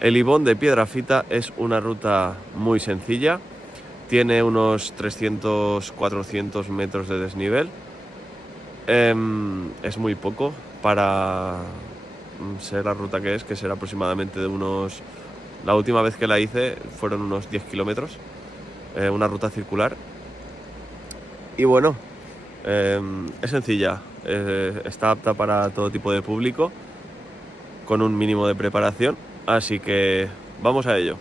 El Ibón de Piedrafita es una ruta muy sencilla, tiene unos 300-400 metros de desnivel, es muy poco para ser la ruta que será aproximadamente de unos... La última vez que la hice fueron unos 10 kilómetros, una ruta circular. Y bueno, es sencilla, está apta para todo tipo de público, con un mínimo de preparación, así que vamos a ello.